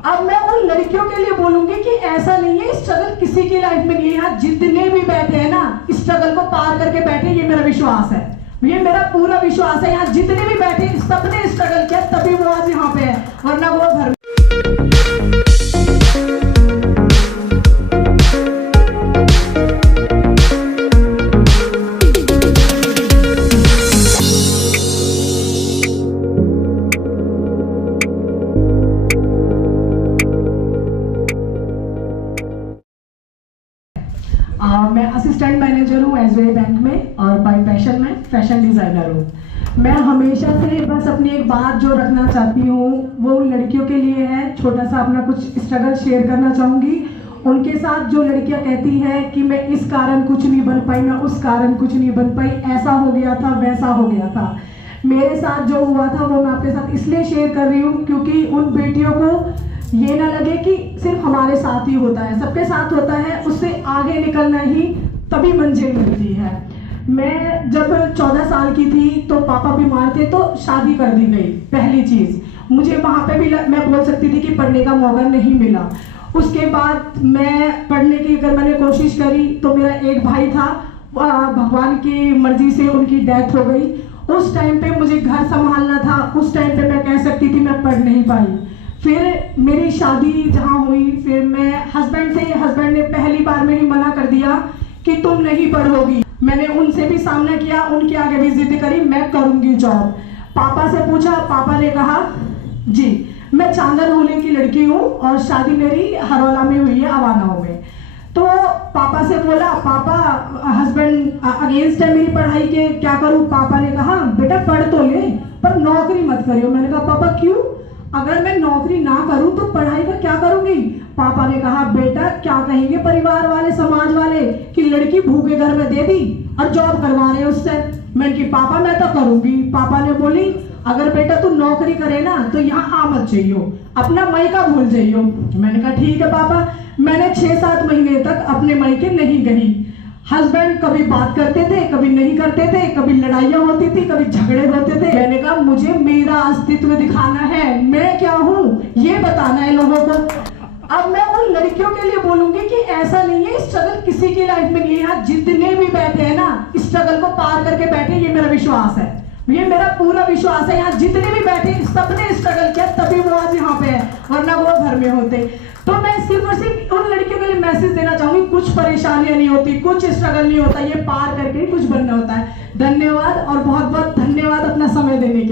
अब मैं उन लड़कियों के लिए बोलूंगी कि ऐसा नहीं है, स्ट्रगल किसी की लाइफ में नहीं है। यहाँ जितने भी बैठे हैं ना, स्ट्रगल को पार करके बैठे, ये मेरा विश्वास है, ये मेरा पूरा विश्वास है। यहाँ जितने भी बैठे सबने स्ट्रगल किया, तभी वो आज यहाँ पे है, वरना वो घर मैं असिस्टेंट मैनेजर हूँ एसबीआई बैंक में और बाय पैशन में फैशन डिज़ाइनर हूँ। मैं हमेशा से बस अपनी एक बात जो रखना चाहती हूँ वो उन लड़कियों के लिए है। छोटा सा अपना कुछ स्ट्रगल शेयर करना चाहूँगी उनके साथ। जो लड़कियाँ कहती हैं कि मैं इस कारण कुछ नहीं बन पाई, मैं उस कारण कुछ नहीं बन पाई, ऐसा हो गया था, वैसा हो गया था, मेरे साथ जो हुआ था वो मैं आपके साथ इसलिए शेयर कर रही हूँ क्योंकि उन बेटियों को ये ना लगे कि सिर्फ हमारे साथ ही होता है, सबके साथ होता है, उससे आगे निकलना ही तभी मंजिल मिलती है। मैं जब 14 साल की थी तो पापा बीमार थे तो शादी कर दी गई। पहली चीज़ मुझे वहाँ पे भी मैं बोल सकती थी कि पढ़ने का मौका नहीं मिला। उसके बाद मैं पढ़ने की अगर मैंने कोशिश करी तो मेरा एक भाई था, भगवान की मर्जी से उनकी डेथ हो गई। उस टाइम पे मुझे घर संभालना था, उस टाइम पे मैं कह सकती थी मैं पढ़ नहीं पाई। फिर मेरी शादी जहाँ हुई, फिर मैं हस्बैंड ने पहली बार में ही मना कर दिया कि तुम नहीं पढ़ोगी। मैंने उनसे भी सामना किया, उनके आगे भी जिद करी मैं करूँगी जॉब। पापा से पूछा, पापा ने कहा जी मैं चांदन होले की लड़की हूँ और शादी मेरी हरौला में हुई है, अवानाओं में। तो पापा से बोला, पापा हस्बैंड अगेंस्ट है मेरी पढ़ाई के, क्या करूँ? पापा ने कहा बेटा पढ़ तो ले पर नौकरी मत करियो। मैंने कहा पापा क्यों? अगर मैं नौकरी ना करूं तो पढ़ाई का क्या करूंगी? पापा ने कहा बेटा क्या कहेंगे परिवार वाले, समाज वाले कि लड़की भूखे घर में दे दी और जॉब करवा रहे उससे। मैंने कहा पापा मैं तो करूंगी। पापा ने बोली अगर बेटा तू नौकरी करे ना तो यहाँ आ मत जाइयो, अपना मायका भूल जाइयो। मैंने कहा ठीक है पापा। मैंने 6-7 महीने तक अपने मायके नहीं गई। हस्बैंड कभी बात करते थे, कभी नहीं करते थे, कभी लड़ाइयाँ होती थी, कभी झगड़े होते थे। मैंने कहा मुझे मेरा अस्तित्व दिखाना है, मैं क्या हूँ ये बताना है लोगों को। अब मैं उन लड़कियों के लिए बोलूंगी कि ऐसा नहीं है, स्ट्रगल किसी की लाइफ में नहीं है। यहाँ जितने भी बैठे हैं ना, स्ट्रगल को पार करके बैठे, ये मेरा विश्वास है, ये मेरा पूरा विश्वास है। यहाँ जितने भी बैठे सबने स्ट्रगल किया, तभी वो आज यहाँ पे है, वरना वो घर में होते। तो मैं सिर्फ और सिर्फ उन लड़कियों के लिए मैसेज देना चाहूंगी, कुछ परेशानियां नहीं होती, कुछ स्ट्रगल नहीं होता, ये पार करके ही कुछ बनना होता है। धन्यवाद और बहुत बहुत धन्यवाद अपना समय देने के लिए।